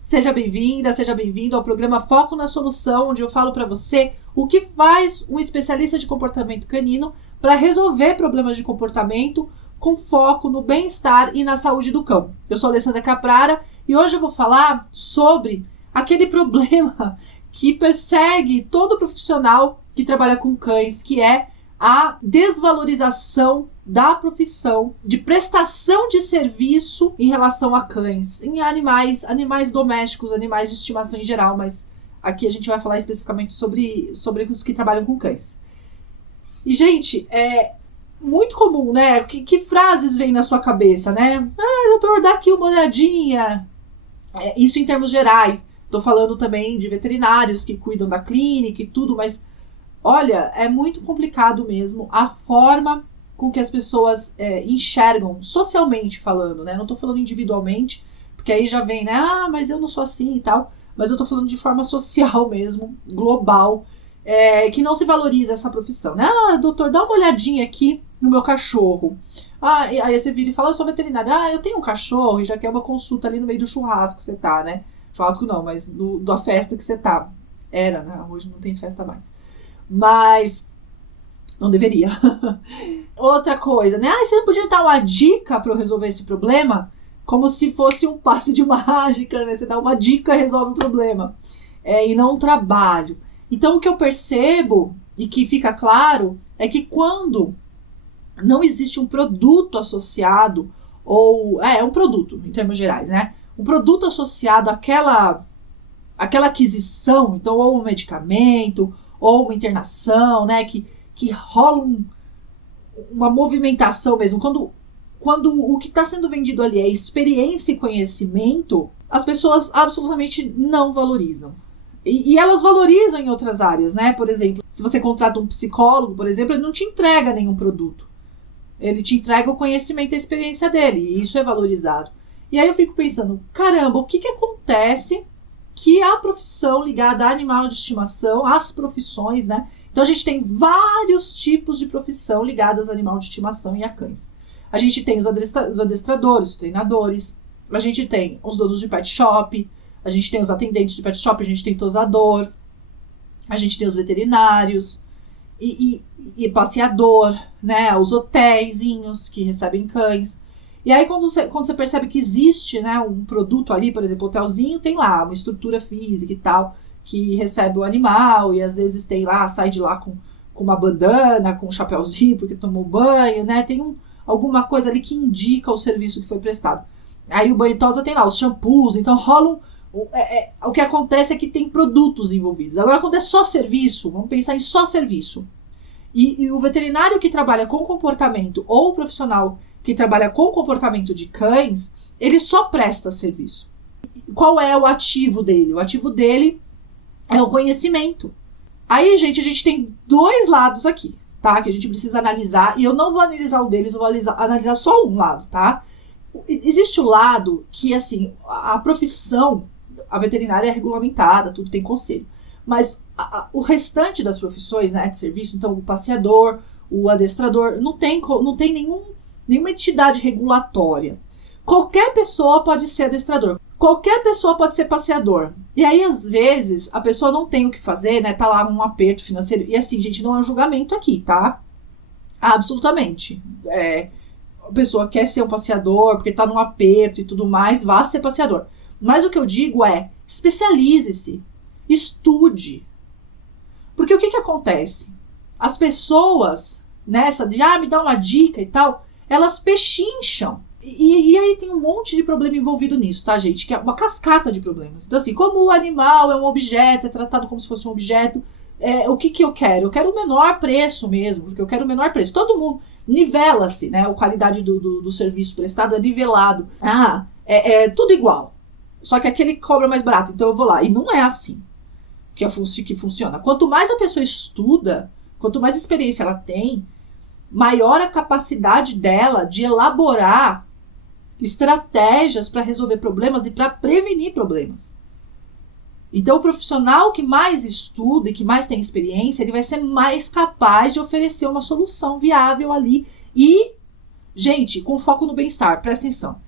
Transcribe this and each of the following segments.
Seja bem-vinda, seja bem-vindo ao programa Foco na Solução, onde eu falo para você o que faz um especialista de comportamento canino para resolver problemas de comportamento com foco no bem-estar e na saúde do cão. Eu sou a Alessandra Caprara e hoje eu vou falar sobre aquele problema que persegue todo profissional que trabalha com cães, que é a desvalorização da profissão de prestação de serviço em relação a cães, em animais domésticos, animais de estimação em geral, mas aqui a gente vai falar especificamente sobre os que trabalham com cães. E, gente, é muito comum, né? Que frases vêm na sua cabeça, né? Doutor, dá aqui uma olhadinha. Isso em termos gerais. Estou falando também de veterinários que cuidam da clínica e tudo, mas olha, é muito complicado mesmo a forma com que as pessoas enxergam, socialmente falando, né? Não estou falando individualmente, porque aí já vem, né? Mas eu não sou assim e tal. Mas eu estou falando de forma social mesmo, global, que não se valoriza essa profissão, né? Doutor, dá uma olhadinha aqui no meu cachorro. Aí você vira e fala, eu sou veterinária. Eu tenho um cachorro e já quer uma consulta ali no meio do churrasco que você tá, né? Churrasco não, mas da festa que você tá. Era, né? Hoje não tem festa mais. Mas não deveria. Outra coisa, né? Você não podia dar uma dica para eu resolver esse problema? Como se fosse um passe de mágica, né? Você dá uma dica e resolve o problema. E não um trabalho. Então, o que eu percebo e que fica claro é que quando não existe um produto associado, ou um produto, em termos gerais, né? Um produto associado àquela aquisição, então, ou um medicamento, ou uma internação, né? Que rola uma movimentação mesmo. Quando o que está sendo vendido ali é experiência e conhecimento, as pessoas absolutamente não valorizam. E elas valorizam em outras áreas, né? Por exemplo, se você contrata um psicólogo, por exemplo, ele não te entrega nenhum produto. Ele te entrega o conhecimento e a experiência dele, e isso é valorizado. E aí eu fico pensando, caramba, o que acontece que a profissão ligada a animal de estimação, as profissões, né? Então a gente tem vários tipos de profissão ligadas a animal de estimação e a cães. A gente tem os adestradores, os treinadores, a gente tem os donos de pet shop, a gente tem os atendentes de pet shop, a gente tem tosador, a gente tem os veterinários e passeador, né? Os hotéisinhos que recebem cães. E aí quando você percebe que existe, né, um produto ali, por exemplo, o hotelzinho tem lá uma estrutura física e tal, que recebe o animal e às vezes tem lá, sai de lá com uma bandana, com um chapéuzinho porque tomou banho, né? Tem alguma coisa ali que indica o serviço que foi prestado. Aí o banho e tosa tem lá os shampoos, então rolam. O que acontece é que tem produtos envolvidos. Agora, quando é só serviço, vamos pensar em só serviço. E o veterinário que trabalha com comportamento ou o profissional que trabalha com comportamento de cães, ele só presta serviço. Qual é o ativo dele? O ativo dele é o conhecimento. Aí, gente, a gente tem dois lados aqui, tá? Que a gente precisa analisar. E eu não vou analisar um deles, eu vou analisar só um lado, tá? Existe o lado que, assim, a profissão, a veterinária é regulamentada, tudo tem conselho. Mas o restante das profissões, né, de serviço, então o passeador, o adestrador, não tem nenhuma entidade regulatória. Qualquer pessoa pode ser adestrador. Qualquer pessoa pode ser passeador. E aí, às vezes, a pessoa não tem o que fazer, né? Tá lá num aperto financeiro. E assim, gente, não é um julgamento aqui, tá? Absolutamente. A pessoa quer ser um passeador, porque tá num aperto e tudo mais, vá ser passeador. Mas o que eu digo é, especialize-se. Estude. Porque o que acontece? As pessoas, nessa de, me dá uma dica e tal, elas pechincham. E aí tem um monte de problema envolvido nisso, tá, gente? Que é uma cascata de problemas. Então, assim, como o animal é um objeto, é tratado como se fosse um objeto, o que eu quero? Eu quero o menor preço mesmo, porque eu quero o menor preço. Todo mundo nivela-se, né? A qualidade do serviço prestado é nivelado. É tudo igual. Só que aquele cobra mais barato, então eu vou lá. E não é assim que funciona. Quanto mais a pessoa estuda, quanto mais experiência ela tem, maior a capacidade dela de elaborar estratégias para resolver problemas e para prevenir problemas. Então, o profissional que mais estuda e que mais tem experiência, ele vai ser mais capaz de oferecer uma solução viável ali e, gente, com foco no bem-estar, presta atenção.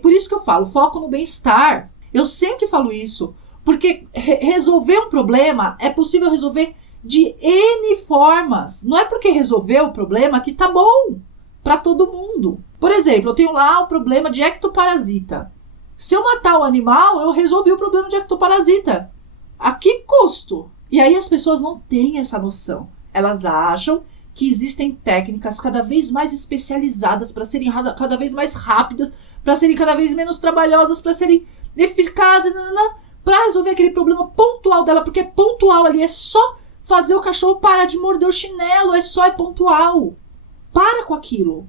Por isso que eu falo, foco no bem-estar. Eu sempre falo isso, porque resolver um problema é possível resolver de N formas. Não é porque resolveu o problema que tá bom para todo mundo. Por exemplo, eu tenho lá o problema de ectoparasita. Se eu matar o animal, eu resolvi o problema de ectoparasita. A que custo? E aí as pessoas não têm essa noção. Elas acham que existem técnicas cada vez mais especializadas para serem cada vez mais rápidas, para serem cada vez menos trabalhosas, para serem eficazes, para resolver aquele problema pontual dela, porque é pontual ali, é só fazer o cachorro parar de morder o chinelo, é pontual. Para com aquilo.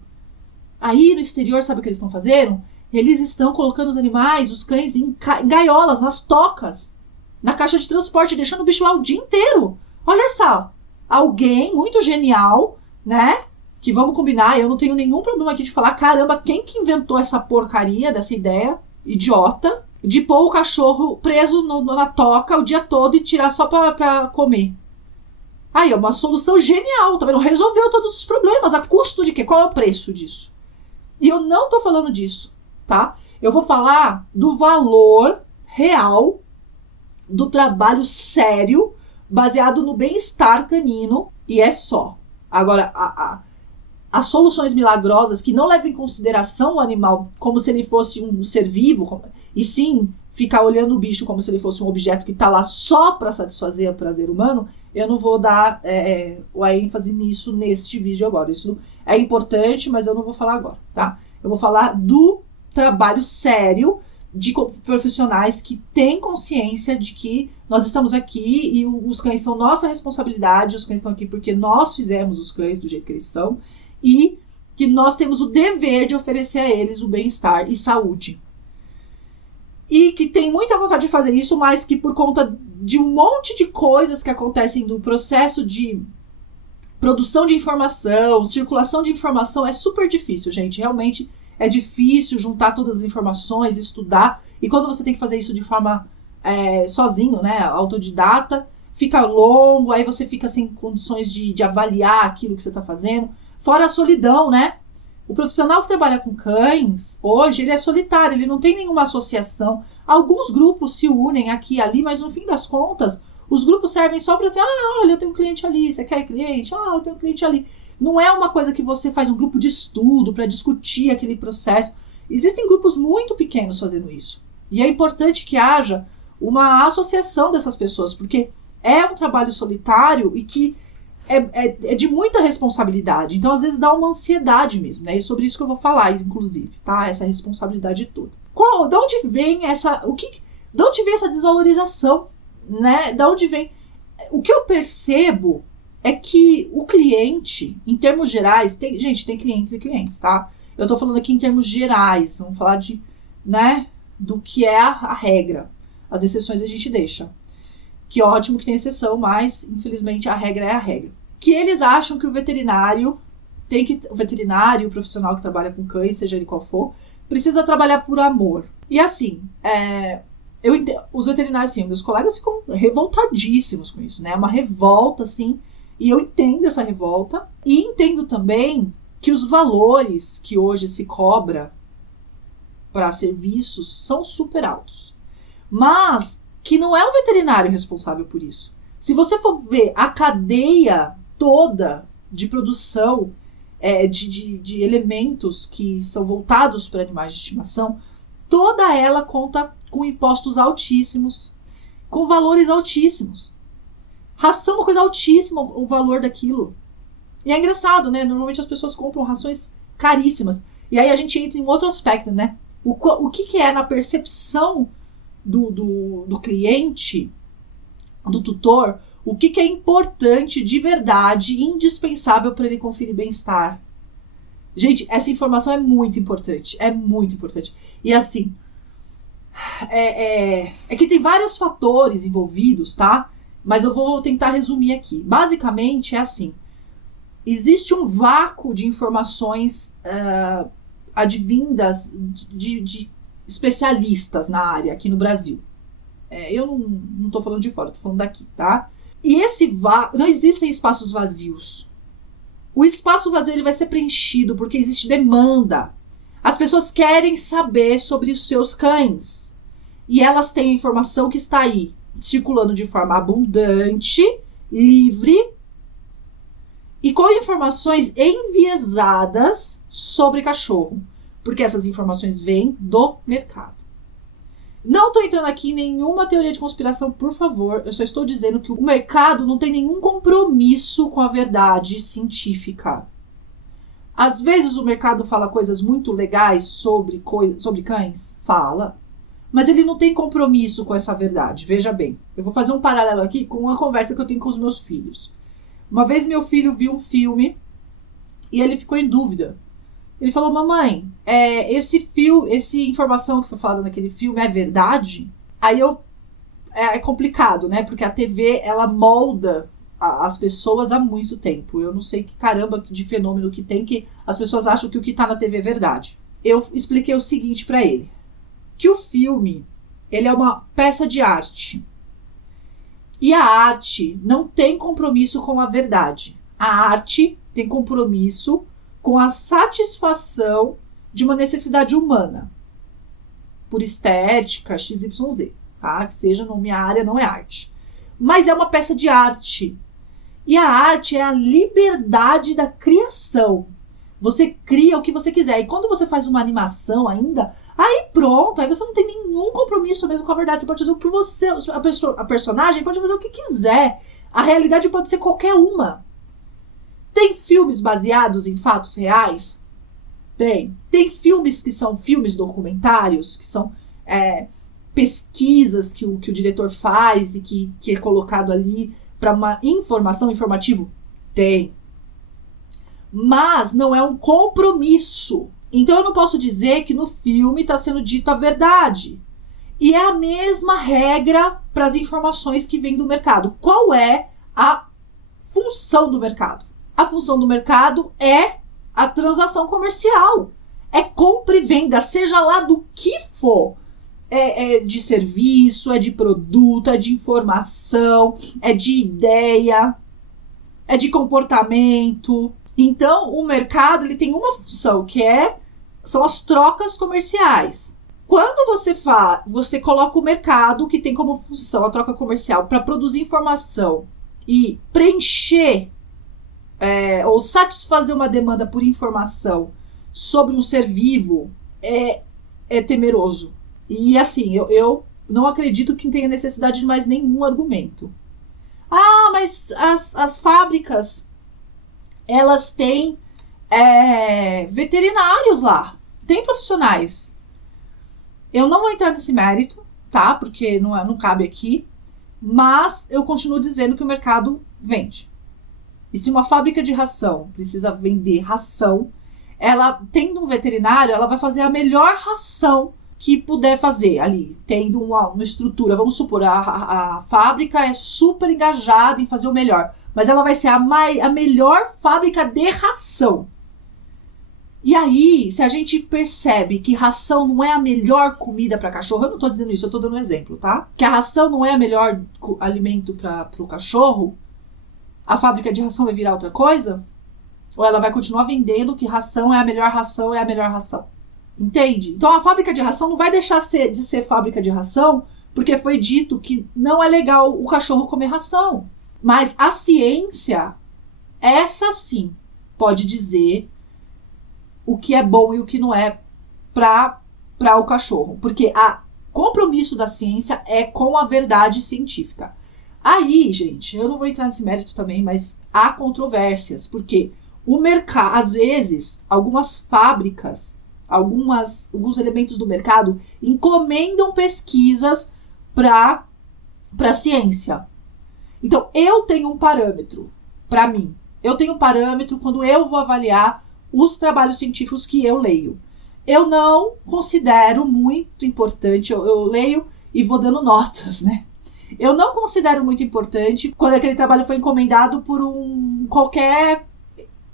Aí no exterior, sabe o que eles estão fazendo? Eles estão colocando os animais, os cães, em gaiolas, nas tocas, na caixa de transporte, deixando o bicho lá o dia inteiro. Olha só, alguém muito genial, né? Que vamos combinar, eu não tenho nenhum problema aqui de falar, caramba, quem que inventou essa porcaria dessa ideia idiota de pôr o cachorro preso na toca o dia todo e tirar só pra comer? Aí, é uma solução genial, tá vendo? Resolveu todos os problemas. A custo de quê? Qual é o preço disso? E eu não tô falando disso, tá? Eu vou falar do valor real do trabalho sério baseado no bem-estar canino, e é só. Agora, as soluções milagrosas que não levam em consideração o animal como se ele fosse um ser vivo, e sim ficar olhando o bicho como se ele fosse um objeto que está lá só para satisfazer o prazer humano, eu não vou dar a ênfase nisso neste vídeo agora. Isso é importante, mas eu não vou falar agora, tá? Eu vou falar do trabalho sério de profissionais que têm consciência de que nós estamos aqui e os cães são nossa responsabilidade, os cães estão aqui porque nós fizemos os cães do jeito que eles são e que nós temos o dever de oferecer a eles o bem-estar e saúde. E que tem muita vontade de fazer isso, mas que por conta de um monte de coisas que acontecem no processo de produção de informação, circulação de informação, é super difícil, gente. Realmente é difícil juntar todas as informações, estudar. E quando você tem que fazer isso de forma sozinho, né, autodidata, fica longo, aí você fica sem condições de avaliar aquilo que você está fazendo. Fora a solidão, né? O profissional que trabalha com cães, hoje, ele é solitário, ele não tem nenhuma associação. Alguns grupos se unem aqui e ali, mas no fim das contas, os grupos servem só para assim, olha, eu tenho um cliente ali, você quer cliente? Eu tenho um cliente ali. Não é uma coisa que você faz um grupo de estudo para discutir aquele processo. Existem grupos muito pequenos fazendo isso. E é importante que haja uma associação dessas pessoas, porque é um trabalho solitário e que é de muita responsabilidade. Então, às vezes, dá uma ansiedade mesmo, né? E sobre isso que eu vou falar, inclusive, tá? Essa responsabilidade toda. De onde vem de onde vem essa desvalorização, né? De onde vem... O que eu percebo é que o cliente, em termos gerais... Gente, tem clientes e clientes, tá? Eu tô falando aqui em termos gerais. Vamos falar do que é a regra. As exceções a gente deixa. Que ótimo que tem exceção, mas infelizmente a regra é a regra. Que eles acham que o veterinário o profissional que trabalha com cães, seja ele qual for, precisa trabalhar por amor. E assim, os veterinários, assim, meus colegas ficam revoltadíssimos com isso, né? É uma revolta, assim, e eu entendo essa revolta. E entendo também que os valores que hoje se cobra para serviços são super altos. Mas que não é o veterinário responsável por isso. Se você for ver a cadeia toda de produção de elementos que são voltados para animais de estimação, toda ela conta com impostos altíssimos, com valores altíssimos. Ração é uma coisa altíssima, o valor daquilo. E é engraçado, né? Normalmente as pessoas compram rações caríssimas. E aí a gente entra em outro aspecto, né? O que é na percepção do cliente, do tutor, o que é importante de verdade, indispensável para ele conferir bem-estar. Gente, essa informação é muito importante. É muito importante. E assim, que tem vários fatores envolvidos, tá? Mas eu vou tentar resumir aqui. Basicamente é assim. Existe um vácuo de informações advindas de especialistas na área aqui no Brasil. Eu não estou falando de fora, estou falando daqui, tá? E não existem espaços vazios. O espaço vazio ele vai ser preenchido porque existe demanda. As pessoas querem saber sobre os seus cães. e elas têm a informação que está aí, circulando de forma abundante, livre, e com informações enviesadas sobre cachorro, porque essas informações vêm do mercado. Não estou entrando aqui em nenhuma teoria de conspiração, por favor, eu só estou dizendo que o mercado não tem nenhum compromisso com a verdade científica. Às vezes o mercado fala coisas muito legais sobre cães, fala, mas ele não tem compromisso com essa verdade. Veja bem, eu vou fazer um paralelo aqui com uma conversa que eu tenho com os meus filhos. Uma vez meu filho viu um filme e ele ficou em dúvida. Ele falou, mamãe, essa informação que foi falada naquele filme é verdade? Aí é complicado, né? Porque a TV, ela molda as pessoas há muito tempo. Eu não sei que caramba de fenômeno que tem que as pessoas acham que o que tá na TV é verdade. Eu expliquei o seguinte pra ele, que o filme, ele é uma peça de arte. E a arte não tem compromisso com a verdade. A arte tem compromisso com a satisfação de uma necessidade humana. Por estética, XYZ. Tá? Que seja na minha área, não é arte. Mas é uma peça de arte. E a arte é a liberdade da criação. Você cria o que você quiser. E quando você faz uma animação ainda, aí pronto, aí você não tem nenhum compromisso mesmo com a verdade. Você pode fazer o que você... A personagem pode fazer o que quiser. A realidade pode ser qualquer uma. Tem filmes baseados em fatos reais? Tem. Tem filmes que são filmes documentários, que são pesquisas que o diretor faz e que é colocado ali para uma informativo? Tem. Mas não é um compromisso. Então eu não posso dizer que no filme está sendo dita a verdade. E é a mesma regra para as informações que vêm do mercado. Qual é a função do mercado? A função do mercado é a transação comercial. É compra e venda, seja lá do que for. É de serviço, é de produto, é de informação, é de ideia, é de comportamento. Então, o mercado ele tem uma função, que são as trocas comerciais. Quando você coloca o mercado, que tem como função a troca comercial, para produzir informação e preencher ou satisfazer uma demanda por informação sobre um ser vivo, é temeroso. E assim, eu não acredito que tenha necessidade de mais nenhum argumento. Ah, mas as fábricas, elas têm veterinários lá, tem profissionais. Eu não vou entrar nesse mérito, tá? Porque não cabe aqui, mas eu continuo dizendo que o mercado vende. E se uma fábrica de ração precisa vender ração, ela, tendo um veterinário, ela vai fazer a melhor ração que puder fazer ali, tendo uma estrutura. Vamos supor, a fábrica é super engajada em fazer o melhor, mas ela vai ser a melhor fábrica de ração. E aí, se a gente percebe que ração não é a melhor comida para cachorro, eu não estou dizendo isso, eu estou dando um exemplo, tá? Que a ração não é o melhor alimento para o cachorro, a fábrica de ração vai virar outra coisa? Ou ela vai continuar vendendo que ração é a melhor ração, é a melhor ração? Entende? Então a fábrica de ração não vai deixar de ser fábrica de ração porque foi dito que não é legal o cachorro comer ração. Mas a ciência, essa sim, pode dizer o que é bom e o que não é para o cachorro. Porque o compromisso da ciência é com a verdade científica. Aí, gente, eu não vou entrar nesse mérito também, mas há controvérsias. Porque o mercado, às vezes, algumas fábricas, alguns elementos do mercado encomendam pesquisas para a ciência. Então, eu tenho um parâmetro para mim. Eu tenho um parâmetro quando eu vou avaliar os trabalhos científicos que eu leio. Eu não considero muito importante, eu leio e vou dando notas, né? Eu não considero muito importante quando aquele trabalho foi encomendado por qualquer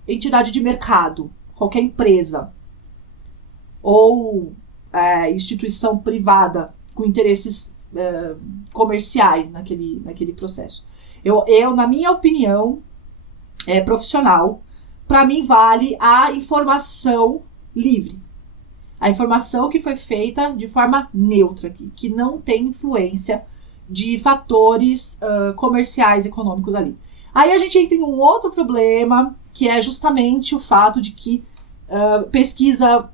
entidade de mercado, qualquer empresa ou instituição privada com interesses comerciais naquele processo. Eu, na minha opinião profissional, para mim vale a informação livre. A informação que foi feita de forma neutra aqui, que não tem influência de fatores comerciais, econômicos ali. Aí a gente entra em um outro problema, que é justamente o fato de que pesquisa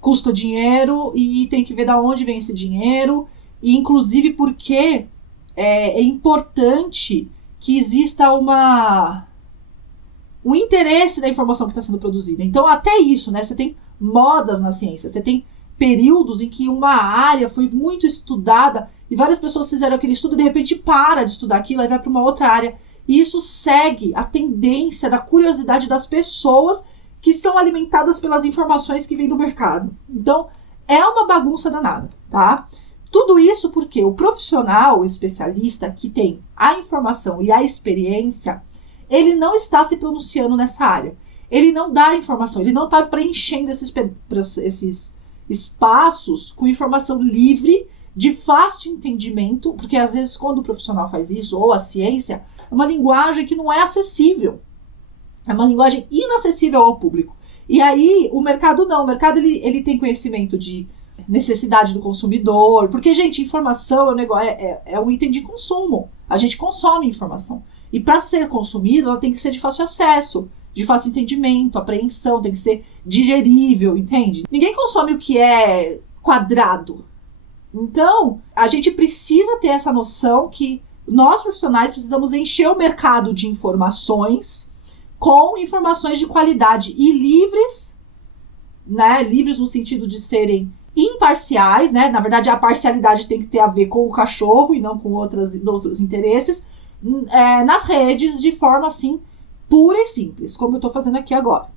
custa dinheiro e tem que ver de onde vem esse dinheiro, e inclusive porque é importante que exista o interesse da informação que está sendo produzida. Então, até isso, né? Você tem modas na ciência, você tem períodos em que uma área foi muito estudada e várias pessoas fizeram aquele estudo e de repente para de estudar aquilo e vai para uma outra área. E isso segue a tendência da curiosidade das pessoas que são alimentadas pelas informações que vêm do mercado. Então, é uma bagunça danada, tá? Tudo isso porque o profissional, o especialista que tem a informação e a experiência, ele não está se pronunciando nessa área. Ele não dá informação, ele não está preenchendo esses espaços com informação livre, de fácil entendimento, porque às vezes quando o profissional faz isso, ou a ciência, é uma linguagem que não é acessível. É uma linguagem inacessível ao público. E aí, o mercado não. O mercado ele tem conhecimento de necessidade do consumidor. Porque, gente, informação é um item de consumo. A gente consome informação. E para ser consumida, ela tem que ser de fácil acesso, de fácil entendimento, apreensão, tem que ser digerível, entende? Ninguém consome o que é quadrado. Então, a gente precisa ter essa noção que nós, profissionais, precisamos encher o mercado de informações com informações de qualidade e livres, né? Livres no sentido de serem imparciais, né? Na verdade, a parcialidade tem que ter a ver com o cachorro e não com outros interesses, nas redes de forma, assim, pura e simples, como eu estou fazendo aqui agora.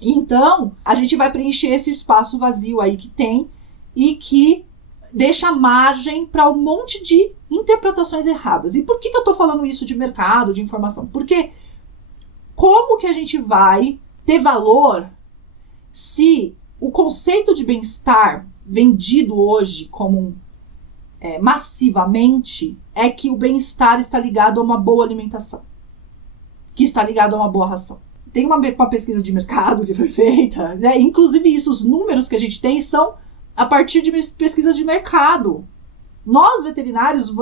Então, a gente vai preencher esse espaço vazio aí que tem e que deixa margem para um monte de interpretações erradas. E por que eu estou falando isso de mercado, de informação? Porque como que a gente vai ter valor se o conceito de bem-estar vendido hoje como massivamente é que o bem-estar está ligado a uma boa alimentação, que está ligado a uma boa ração? Tem uma pesquisa de mercado que foi feita, né? Inclusive isso, os números que a gente tem são a partir de pesquisa de mercado. Nós, veterinários,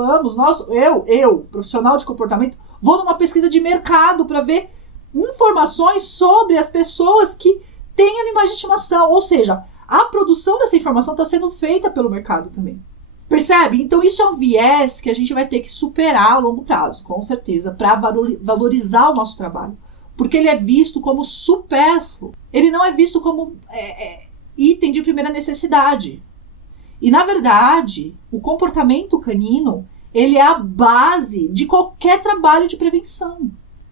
eu, profissional de comportamento, vou numa pesquisa de mercado para ver informações sobre as pessoas que têm animais de estimação. Ou seja, a produção dessa informação está sendo feita pelo mercado também. Você percebe? Então isso é um viés que a gente vai ter que superar a longo prazo, com certeza, para valorizar o nosso trabalho. Porque ele é visto como supérfluo. Ele não é visto como item de primeira necessidade. E, na verdade, o comportamento canino, ele é a base de qualquer trabalho de prevenção.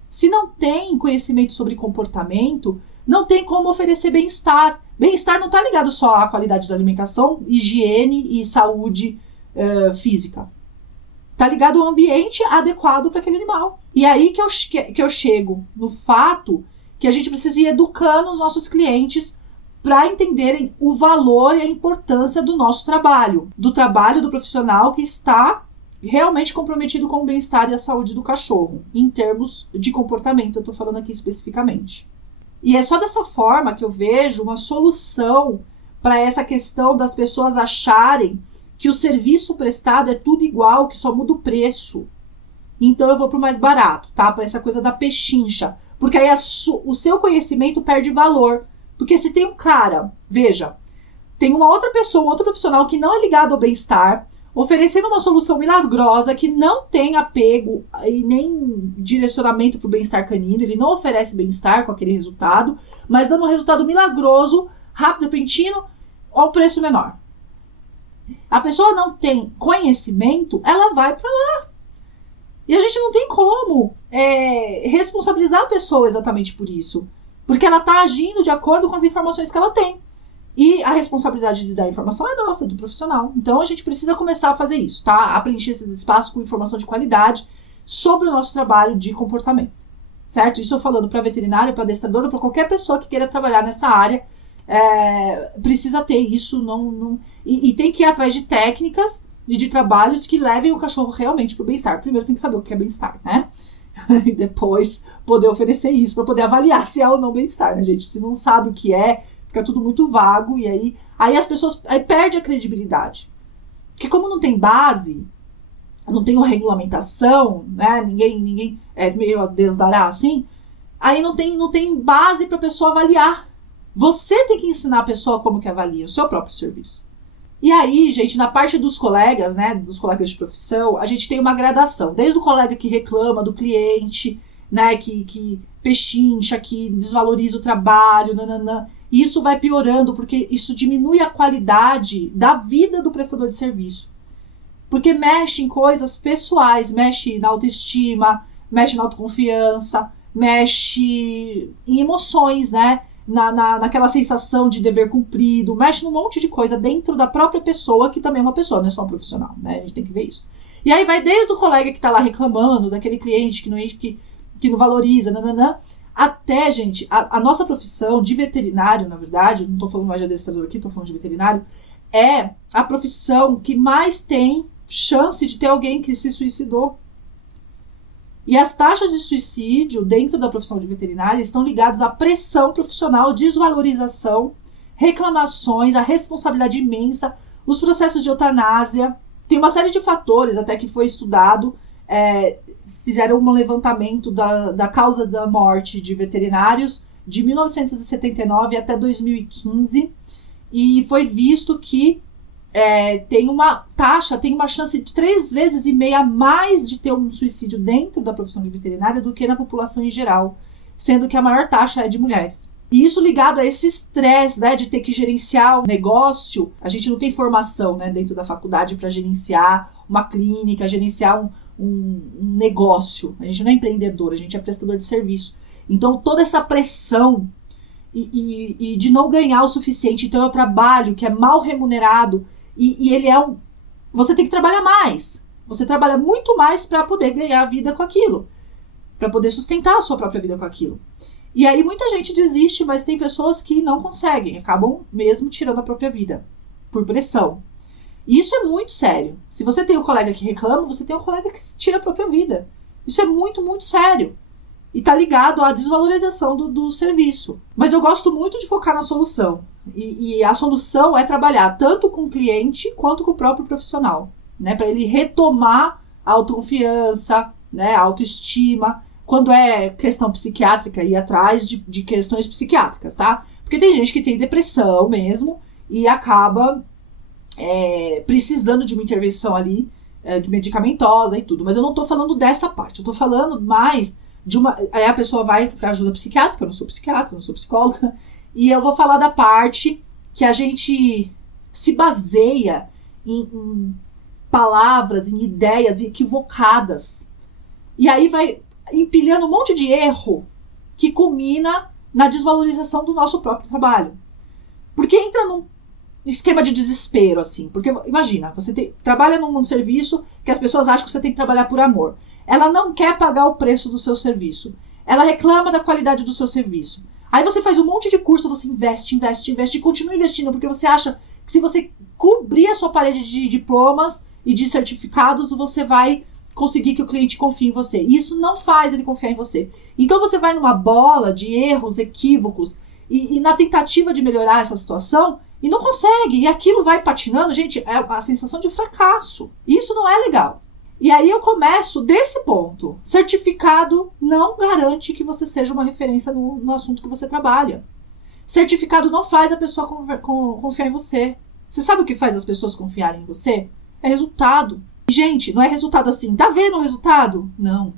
Se não tem conhecimento sobre comportamento, não tem como oferecer bem-estar. Bem-estar não está ligado só à qualidade da alimentação, higiene e saúde física. Está ligado ao ambiente adequado para aquele animal. E aí que eu chego no fato que a gente precisa ir educando os nossos clientes para entenderem o valor e a importância do nosso trabalho, do trabalho do profissional que está realmente comprometido com o bem-estar e a saúde do cachorro, em termos de comportamento, eu estou falando aqui especificamente. E é só dessa forma que eu vejo uma solução para essa questão das pessoas acharem que o serviço prestado é tudo igual, que só muda o preço. Então eu vou para o mais barato, tá? Para essa coisa da pechincha. Porque aí o seu conhecimento perde valor. Porque se tem um cara, veja, tem uma outra pessoa, um outro profissional que não é ligado ao bem-estar, oferecendo uma solução milagrosa que não tem apego e nem direcionamento para o bem-estar canino, ele não oferece bem-estar com aquele resultado, mas dando um resultado milagroso, rápido, repentino, ao preço menor. A pessoa não tem conhecimento, ela vai para lá. E a gente não tem como responsabilizar a pessoa exatamente por isso. Porque ela está agindo de acordo com as informações que ela tem. E a responsabilidade de dar a informação é nossa, do profissional. Então a gente precisa começar a fazer isso, tá? A preencher esses espaços com informação de qualidade sobre o nosso trabalho de comportamento. Certo? Isso eu falando para veterinário, para adestrador, para qualquer pessoa que queira trabalhar nessa área. Precisa ter isso. E tem que ir atrás de técnicas e de trabalhos que levem o cachorro realmente para o bem-estar. Primeiro tem que saber o que é bem-estar, né? E depois poder oferecer isso para poder avaliar se é ou não bem-estar, né, gente? Se não sabe o que é, fica tudo muito vago e aí Aí as pessoas perdem a credibilidade. Porque como não tem base, não tem uma regulamentação, né? Ninguém meio a Deus dará assim, aí não tem base para a pessoa avaliar. Você tem que ensinar a pessoa como que avalia o seu próprio serviço. E aí, gente, na parte dos colegas, né, dos colegas de profissão, a gente tem uma gradação. Desde o colega que reclama do cliente, né, que pechincha, que desvaloriza o trabalho, nananã. E isso vai piorando, porque isso diminui a qualidade da vida do prestador de serviço. Porque mexe em coisas pessoais, mexe na autoestima, mexe na autoconfiança, mexe em emoções, né? Naquela sensação de dever cumprido, mexe num monte de coisa dentro da própria pessoa, que também é uma pessoa, não é só um profissional, né? A gente tem que ver isso. E aí vai desde o colega que tá lá reclamando, daquele cliente que não valoriza, nananã, até, gente, a nossa profissão de veterinário, na verdade, não tô falando mais de adestrador aqui, tô falando de veterinário, é a profissão que mais tem chance de ter alguém que se suicidou. E as taxas de suicídio dentro da profissão de veterinária estão ligadas à pressão profissional, desvalorização, reclamações, a responsabilidade imensa, os processos de eutanásia. Tem uma série de fatores até que foi estudado, fizeram um levantamento da causa da morte de veterinários de 1979 até 2015 e foi visto que tem uma chance de 3,5 vezes a mais de ter um suicídio dentro da profissão de veterinária do que na população em geral, sendo que a maior taxa é de mulheres. E isso ligado a esse estresse, né, de ter que gerenciar um negócio. A gente não tem formação, né, dentro da faculdade para gerenciar uma clínica, gerenciar um negócio. A gente não é empreendedor, a gente é prestador de serviço. Então toda essa pressão e de não ganhar o suficiente, então é o trabalho que é mal remunerado, e ele você tem que trabalhar mais. Você trabalha muito mais para poder ganhar a vida com aquilo, para poder sustentar a sua própria vida com aquilo. E aí muita gente desiste, mas tem pessoas que não conseguem, acabam mesmo tirando a própria vida, por pressão. E isso é muito sério. Se você tem um colega que reclama, você tem um colega que tira a própria vida. Isso é muito, muito sério. E tá ligado à desvalorização do serviço. Mas eu gosto muito de focar na solução. E a solução é trabalhar tanto com o cliente quanto com o próprio profissional, né? Para ele retomar a autoconfiança, né? A autoestima. Quando é questão psiquiátrica, ir atrás de questões psiquiátricas, tá? Porque tem gente que tem depressão mesmo e acaba precisando de uma intervenção ali, de medicamentosa e tudo. Mas eu não tô falando dessa parte. Eu tô falando mais aí a pessoa vai para ajuda psiquiátrica. Eu não sou psiquiatra, eu não sou psicóloga. E eu vou falar da parte que a gente se baseia em palavras, em ideias equivocadas. E aí vai empilhando um monte de erro que culmina na desvalorização do nosso próprio trabalho. Porque entra num esquema de desespero, assim. Porque, imagina, você trabalha num serviço que as pessoas acham que você tem que trabalhar por amor. Ela não quer pagar o preço do seu serviço. Ela reclama da qualidade do seu serviço. Aí você faz um monte de curso, você investe e continua investindo, porque você acha que se você cobrir a sua parede de diplomas e de certificados, você vai conseguir que o cliente confie em você. E isso não faz ele confiar em você. Então você vai numa bola de erros, equívocos, e na tentativa de melhorar essa situação, e não consegue. E aquilo vai patinando, gente, é a sensação de fracasso. Isso não é legal. E aí eu começo desse ponto. Certificado não garante que você seja uma referência no assunto que você trabalha. Certificado não faz a pessoa confiar em você. Você sabe o que faz as pessoas confiarem em você? É resultado. Gente, não é resultado assim, tá vendo o resultado? Não.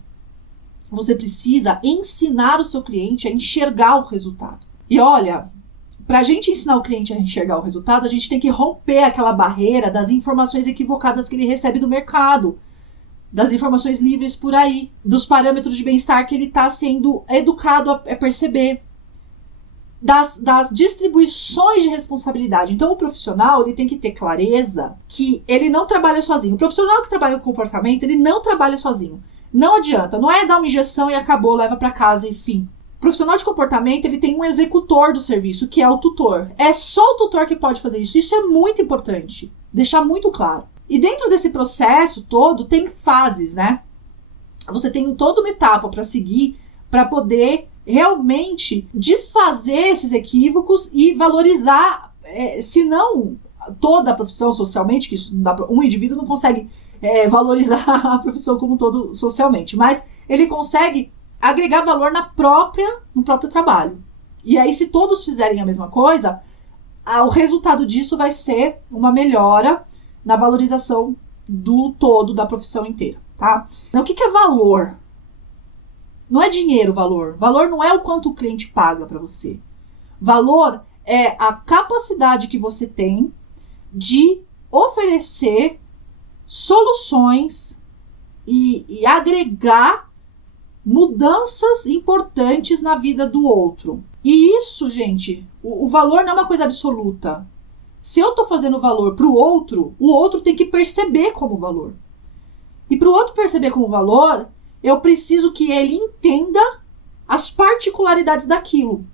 Você precisa ensinar o seu cliente a enxergar o resultado. E olha, pra gente ensinar o cliente a enxergar o resultado, a gente tem que romper aquela barreira das informações equivocadas que ele recebe do mercado, das informações livres por aí, dos parâmetros de bem-estar que ele está sendo educado a perceber, das distribuições de responsabilidade. Então o profissional ele tem que ter clareza que ele não trabalha sozinho. O profissional que trabalha com comportamento, ele não trabalha sozinho. Não adianta, não é dar uma injeção e acabou, leva para casa, enfim. O profissional de comportamento, ele tem um executor do serviço, que é o tutor. É só o tutor que pode fazer isso. Isso é muito importante, deixar muito claro. E dentro desse processo todo, tem fases, né? Você tem toda uma etapa para seguir, para poder realmente desfazer esses equívocos e valorizar se não toda a profissão socialmente, que isso não dá pra, um indivíduo não consegue valorizar a profissão como um todo socialmente, mas ele consegue agregar valor no próprio trabalho. E aí, se todos fizerem a mesma coisa, o resultado disso vai ser uma melhora na valorização do todo da profissão inteira, tá? Então, o que é valor? Não é dinheiro valor. Valor não é o quanto o cliente paga para você. Valor é a capacidade que você tem de oferecer soluções e agregar mudanças importantes na vida do outro. E isso, gente, o valor não é uma coisa absoluta. Se eu estou fazendo valor para o outro tem que perceber como valor. E para o outro perceber como valor, eu preciso que ele entenda as particularidades daquilo.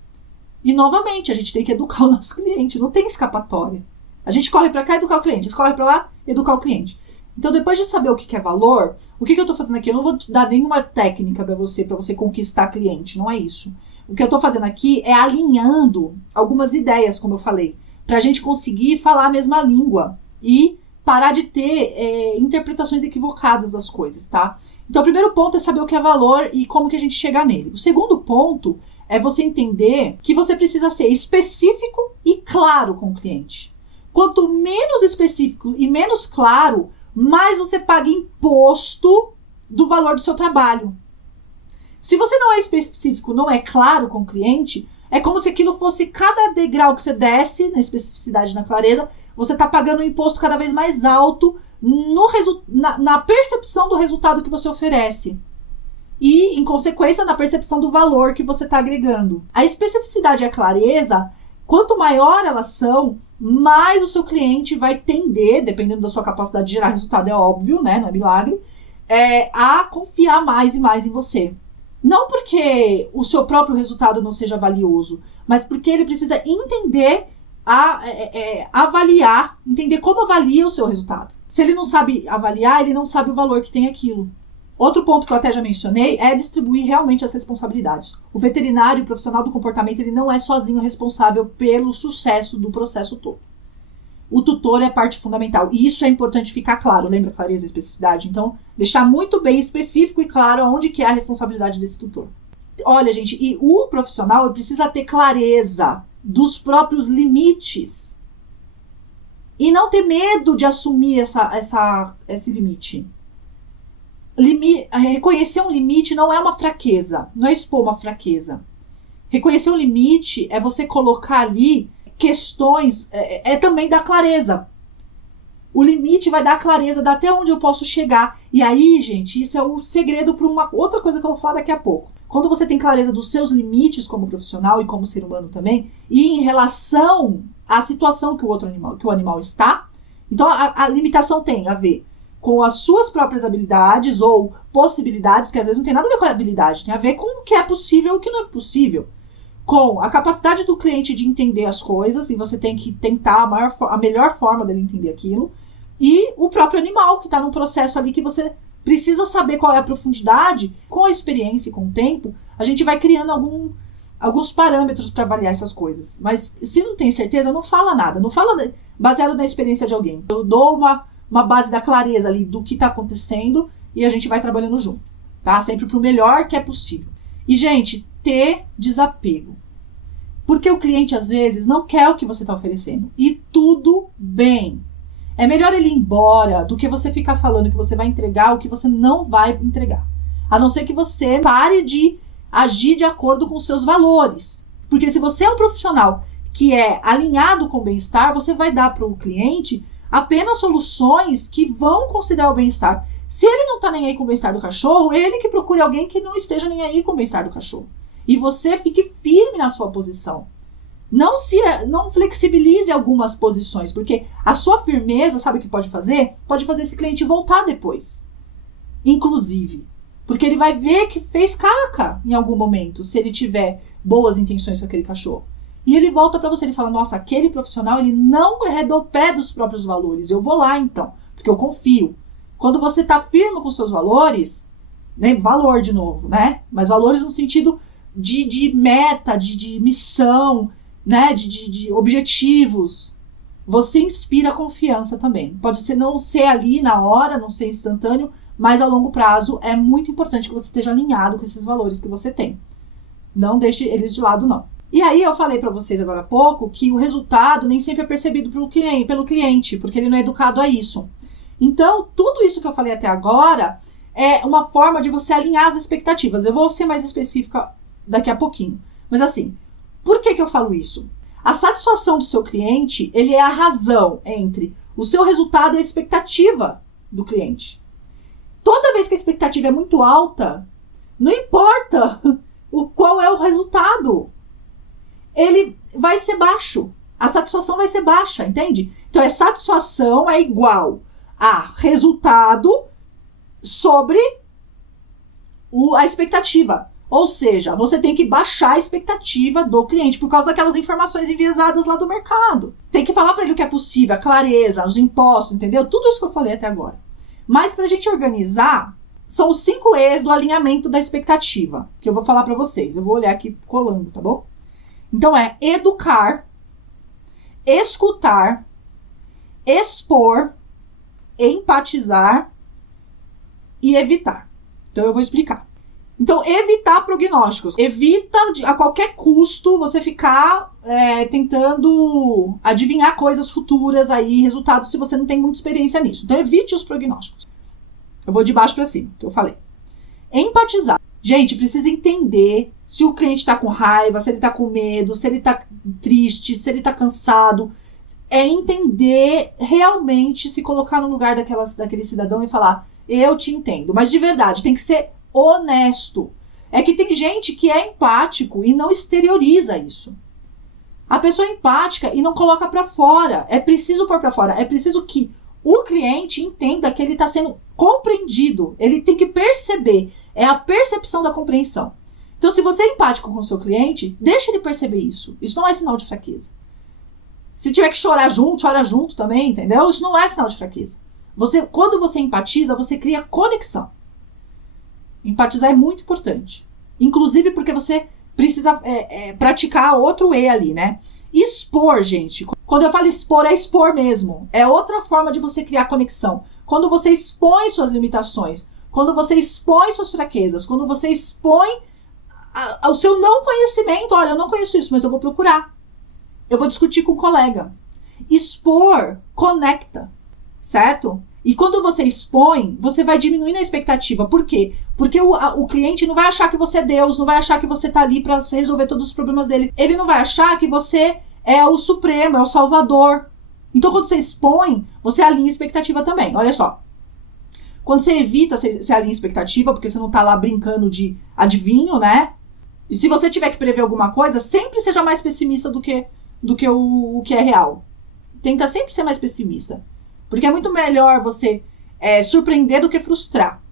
E, novamente, a gente tem que educar o nosso cliente, não tem escapatória. A gente corre para cá, educar o cliente. A gente corre para lá, educar o cliente. Então, depois de saber o que é valor, o que eu estou fazendo aqui? Eu não vou dar nenhuma técnica para você conquistar cliente, não é isso. O que eu estou fazendo aqui é alinhando algumas ideias, como eu falei, para a gente conseguir falar a mesma língua e parar de ter interpretações equivocadas das coisas, tá? Então, o primeiro ponto é saber o que é valor e como que a gente chega nele. O segundo ponto é você entender que você precisa ser específico e claro com o cliente. Quanto menos específico e menos claro, mais você paga imposto do valor do seu trabalho. Se você não é específico, não é claro com o cliente, é como se aquilo fosse cada degrau que você desce na especificidade, na clareza, você está pagando um imposto cada vez mais alto na percepção do resultado que você oferece. E, em consequência, na percepção do valor que você está agregando. A especificidade e a clareza, quanto maior elas são, mais o seu cliente vai tender, dependendo da sua capacidade de gerar resultado, é óbvio, né? Não é milagre, a confiar mais e mais em você. Não porque o seu próprio resultado não seja valioso, mas porque ele precisa entender, avaliar, entender como avalia o seu resultado. Se ele não sabe avaliar, ele não sabe o valor que tem aquilo. Outro ponto que eu até já mencionei é distribuir realmente as responsabilidades. O veterinário, o profissional do comportamento, ele não é sozinho responsável pelo sucesso do processo todo. O tutor é a parte fundamental. E isso é importante ficar claro. Lembra clareza e especificidade? Então, deixar muito bem específico e claro onde que é a responsabilidade desse tutor. Olha, gente, e o profissional precisa ter clareza dos próprios limites. E não ter medo de assumir esse limite. Reconhecer um limite não é uma fraqueza, não é expor uma fraqueza. Reconhecer um limite é você colocar ali questões, também dar clareza. O limite vai dar clareza, dá até onde eu posso chegar. E aí, gente, isso é o segredo para uma outra coisa que eu vou falar daqui a pouco. Quando você tem clareza dos seus limites como profissional e como ser humano também, e em relação à situação que o animal está, então a limitação tem a ver com as suas próprias habilidades ou possibilidades, que às vezes não tem nada a ver com a habilidade, tem a ver com o que é possível e o que não é possível. Com a capacidade do cliente de entender as coisas, e você tem que tentar a melhor forma dele entender aquilo, e o próprio animal, que está num processo ali que você precisa saber qual é a profundidade. Com a experiência e com o tempo, a gente vai criando alguns parâmetros para avaliar essas coisas. Mas se não tem certeza, não fala nada, não fala baseado na experiência de alguém. Eu dou uma base da clareza ali do que está acontecendo e a gente vai trabalhando junto, tá? Sempre para o melhor que é possível. E, gente, ter desapego. Porque o cliente, às vezes, não quer o que você está oferecendo. E tudo bem. É melhor ele ir embora do que você ficar falando que você vai entregar o que você não vai entregar. A não ser que você pare de agir de acordo com os seus valores. Porque se você é um profissional que é alinhado com o bem-estar, você vai dar para o cliente apenas soluções que vão considerar o bem-estar. Se ele não está nem aí com o bem-estar do cachorro, ele que procure alguém que não esteja nem aí com o bem-estar do cachorro. E você fique firme na sua posição. Não flexibilize algumas posições, porque a sua firmeza, sabe o que pode fazer? Pode fazer esse cliente voltar depois. Inclusive. Porque ele vai ver que fez caca em algum momento, se ele tiver boas intenções com aquele cachorro. E ele volta para você, ele fala, nossa, aquele profissional, ele não arredou o pé dos próprios valores. Eu vou lá, então, porque eu confio. Quando você está firme com os seus valores, né, valor de novo, né? Mas valores no sentido de meta, de missão, né, de objetivos, você inspira confiança também. Pode ser não ser ali na hora, não ser instantâneo, mas a longo prazo é muito importante que você esteja alinhado com esses valores que você tem. Não deixe eles de lado, não. E aí eu falei para vocês agora há pouco que o resultado nem sempre é percebido pelo cliente, porque ele não é educado a isso. Então, tudo isso que eu falei até agora é uma forma de você alinhar as expectativas. Eu vou ser mais específica daqui a pouquinho. Mas assim, por que eu falo isso? A satisfação do seu cliente, ele é a razão entre o seu resultado e a expectativa do cliente. Toda vez que a expectativa é muito alta, não importa qual é o resultado, ele vai ser baixo. A satisfação vai ser baixa, entende? Então, satisfação é igual a resultado sobre a expectativa. Ou seja, você tem que baixar a expectativa do cliente por causa daquelas informações enviesadas lá do mercado. Tem que falar para ele o que é possível, a clareza, os impostos, entendeu? Tudo isso que eu falei até agora. Mas para a gente organizar, são os 5 E's do alinhamento da expectativa, que eu vou falar para vocês. Eu vou olhar aqui colando, tá bom? Então é educar, escutar, expor, empatizar e evitar. Então eu vou explicar. Então, evitar prognósticos. Evita a qualquer custo você ficar tentando adivinhar coisas futuras aí, resultados, se você não tem muita experiência nisso. Então, evite os prognósticos. Eu vou de baixo para cima, que eu falei. Empatizar. Gente, precisa entender se o cliente está com raiva, se ele está com medo, se ele está triste, se ele está cansado. É entender realmente, se colocar no lugar daquele cidadão e falar, eu te entendo. Mas de verdade, tem que ser honesto. É que tem gente que é empático e não exterioriza isso. A pessoa é empática e não coloca para fora. É preciso pôr para fora. É preciso que o cliente entenda que ele está sendo compreendido. Ele tem que perceber. É a percepção da compreensão. Então, se você é empático com o seu cliente, deixa ele perceber isso. Isso não é sinal de fraqueza. Se tiver que chorar junto, chora junto também, entendeu? Isso não é sinal de fraqueza. Quando você empatiza, você cria conexão. Empatizar é muito importante. Inclusive porque você precisa praticar outro E ali, né? Expor, gente. Quando eu falo expor, é expor mesmo. É outra forma de você criar conexão. Quando você expõe suas limitações, quando você expõe suas fraquezas, quando você expõe o seu não conhecimento. Olha, eu não conheço isso, mas eu vou procurar. Eu vou discutir com o colega. Expor conecta, certo? E quando você expõe, você vai diminuindo a expectativa. Por quê? Porque o cliente não vai achar que você é Deus, não vai achar que você tá ali para resolver todos os problemas dele. Ele não vai achar que você é o Supremo, é o Salvador. Então, quando você expõe, você alinha a expectativa também. Olha só. Quando você evita, você alinha a expectativa, porque você não tá lá brincando de adivinho, né? E se você tiver que prever alguma coisa, sempre seja mais pessimista do que o que é real. Tenta sempre ser mais pessimista. Porque é muito melhor você surpreender do que frustrar.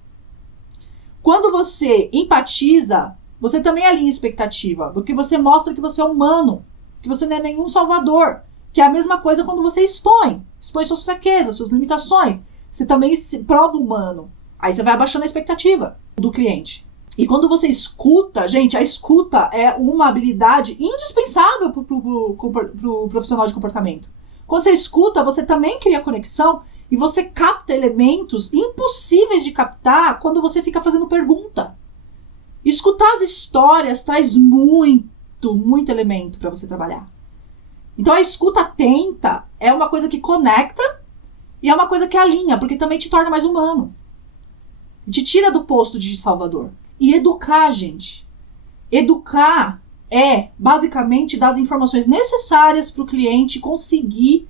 Quando você empatiza, você também alinha expectativa. Porque você mostra que você é humano. Que você não é nenhum salvador. Que é a mesma coisa quando você expõe. Expõe suas fraquezas, suas limitações. Você também se prova humano. Aí você vai abaixando a expectativa do cliente. E quando você escuta, gente, a escuta é uma habilidade indispensável para o profissional de comportamento. Quando você escuta, você também cria conexão e você capta elementos impossíveis de captar quando você fica fazendo pergunta. Escutar as histórias traz muito elemento para você trabalhar. Então a escuta atenta é uma coisa que conecta e é uma coisa que alinha, porque também te torna mais humano. Te tira do posto de salvador. E educar, gente. Educar é, basicamente, dar as informações necessárias para o cliente conseguir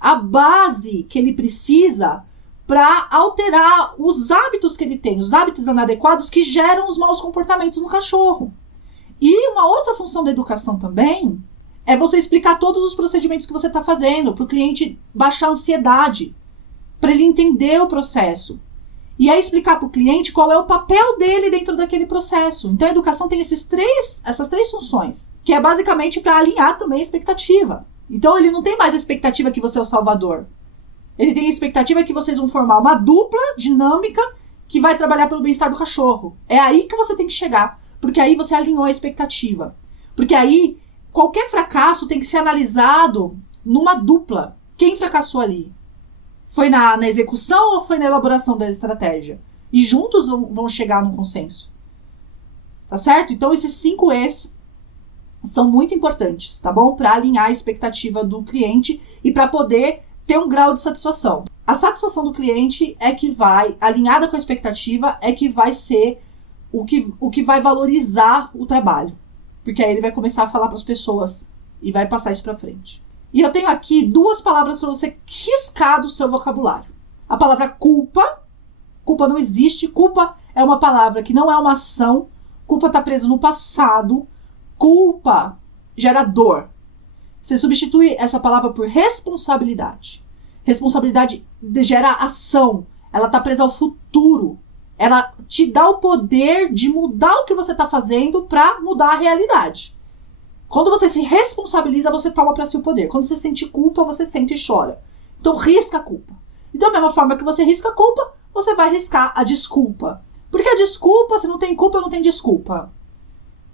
a base que ele precisa para alterar os hábitos que ele tem, os hábitos inadequados que geram os maus comportamentos no cachorro. E uma outra função da educação também é você explicar todos os procedimentos que você está fazendo para o cliente baixar a ansiedade, para ele entender o processo. E aí explicar para o cliente qual é o papel dele dentro daquele processo. Então a educação tem essas três funções, que é basicamente para alinhar também a expectativa. Então ele não tem mais a expectativa que você é o salvador. Ele tem a expectativa que vocês vão formar uma dupla dinâmica que vai trabalhar pelo bem-estar do cachorro. É aí que você tem que chegar, porque aí você alinhou a expectativa. Porque aí, qualquer fracasso tem que ser analisado numa dupla. Quem fracassou ali? Foi na execução ou foi na elaboração da estratégia? E juntos vão chegar num consenso. Tá certo? Então esses 5 E's são muito importantes, tá bom? Para alinhar a expectativa do cliente e para poder ter um grau de satisfação. A satisfação do cliente é que vai, alinhada com a expectativa, é que vai ser o que vai valorizar o trabalho. Porque aí ele vai começar a falar para as pessoas e vai passar isso para frente. E eu tenho aqui 2 palavras para você riscar do seu vocabulário. A palavra culpa. Culpa não existe. Culpa é uma palavra que não é uma ação. Culpa está presa no passado. Culpa gera dor. Você substitui essa palavra por responsabilidade. Responsabilidade gera ação. Ela está presa ao futuro. Ela te dá o poder de mudar o que você está fazendo para mudar a realidade. Quando você se responsabiliza, você toma para si o poder. Quando você sente culpa, você sente e chora. Então, risca a culpa. E da mesma forma que você risca a culpa, você vai riscar a desculpa. Porque a desculpa, se não tem culpa, não tem desculpa.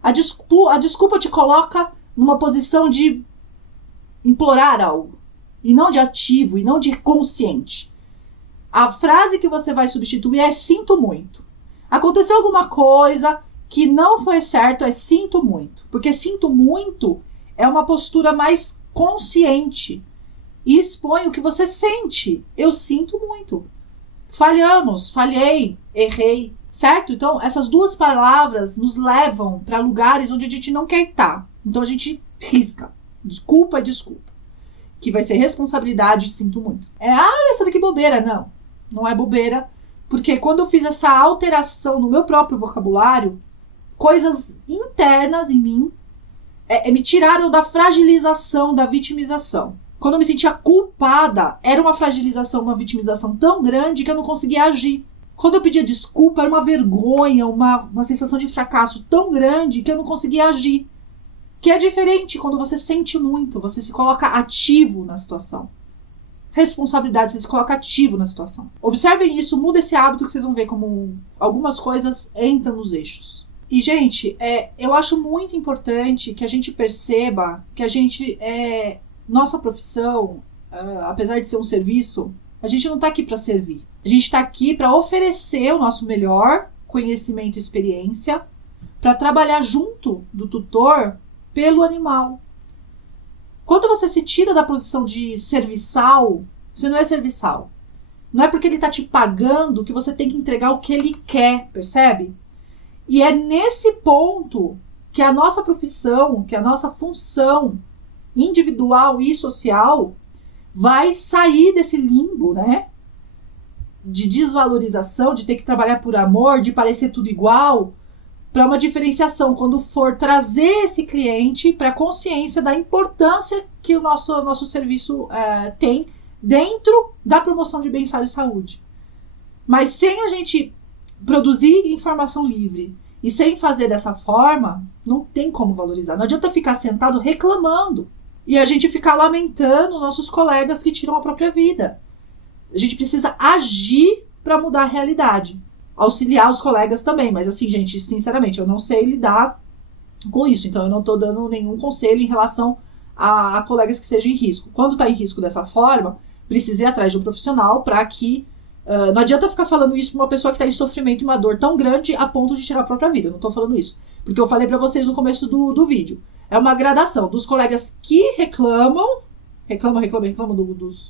A desculpa te coloca numa posição de implorar algo. E não de ativo, e não de consciente. A frase que você vai substituir é sinto muito. Aconteceu alguma coisa que não foi certo, é sinto muito. Porque sinto muito é uma postura mais consciente. E expõe o que você sente. Eu sinto muito. Falhamos, falhei, errei. Certo? Então, essas 2 palavras nos levam para lugares onde a gente não quer estar. Então, a gente risca. Culpa é desculpa. Que vai ser responsabilidade, sinto muito. Essa daqui bobeira. Não, não é bobeira. Porque quando eu fiz essa alteração no meu próprio vocabulário, coisas internas em mim me tiraram da fragilização, da vitimização. Quando eu me sentia culpada, era uma fragilização, uma vitimização tão grande que eu não conseguia agir. Quando eu pedia desculpa, era uma vergonha, uma sensação de fracasso tão grande que eu não conseguia agir. Que é diferente quando você sente muito, você se coloca ativo na situação. Responsabilidade, você se coloca ativo na situação. Observem isso, muda esse hábito que vocês vão ver como algumas coisas entram nos eixos. E, gente, eu acho muito importante que a gente perceba que a gente, nossa profissão, apesar de ser um serviço, a gente não está aqui para servir. A gente está aqui para oferecer o nosso melhor conhecimento e experiência para trabalhar junto do tutor pelo animal. Quando você se tira da posição de serviçal, você não é serviçal. Não é porque ele está te pagando que você tem que entregar o que ele quer, percebe? E é nesse ponto que a nossa profissão, que a nossa função individual e social vai sair desse limbo, né? De desvalorização, de ter que trabalhar por amor, de parecer tudo igual, para uma diferenciação, quando for trazer esse cliente para a consciência da importância que o nosso serviço tem dentro da promoção de bem-estar e saúde. Mas sem a gente produzir informação livre e sem fazer dessa forma, não tem como valorizar. Não adianta ficar sentado reclamando e a gente ficar lamentando nossos colegas que tiram a própria vida. A gente precisa agir para mudar a realidade. Auxiliar os colegas também, mas assim, gente, sinceramente, eu não sei lidar com isso, então eu não estou dando nenhum conselho em relação a colegas que sejam em risco. Quando está em risco dessa forma, precisa ir atrás de um profissional para que não adianta ficar falando isso para uma pessoa que está em sofrimento e uma dor tão grande a ponto de tirar a própria vida. Eu não estou falando isso, porque eu falei para vocês no começo do vídeo. É uma gradação dos colegas que reclamam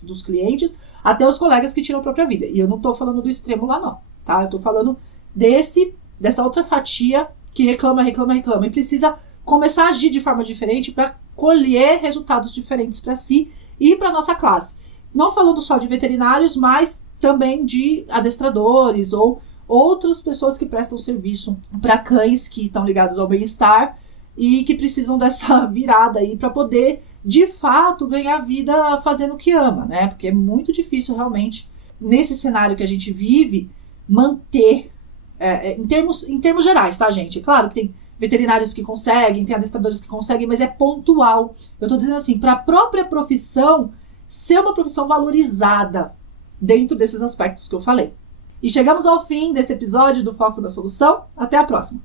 dos clientes, até os colegas que tiram a própria vida. E eu não estou falando do extremo lá não. Tá? Eu tô falando dessa outra fatia que reclama e precisa começar a agir de forma diferente para colher resultados diferentes para si e para nossa classe. Não falando só de veterinários, mas também de adestradores ou outras pessoas que prestam serviço para cães que estão ligados ao bem-estar e que precisam dessa virada aí para poder, de fato, ganhar vida fazendo o que ama, né? Porque é muito difícil realmente, nesse cenário que a gente vive, manter, em termos gerais, tá, gente? Claro que tem veterinários que conseguem, tem adestradores que conseguem, mas é pontual. Eu tô dizendo assim, para a própria profissão ser uma profissão valorizada dentro desses aspectos que eu falei. E chegamos ao fim desse episódio do Foco na Solução. Até a próxima!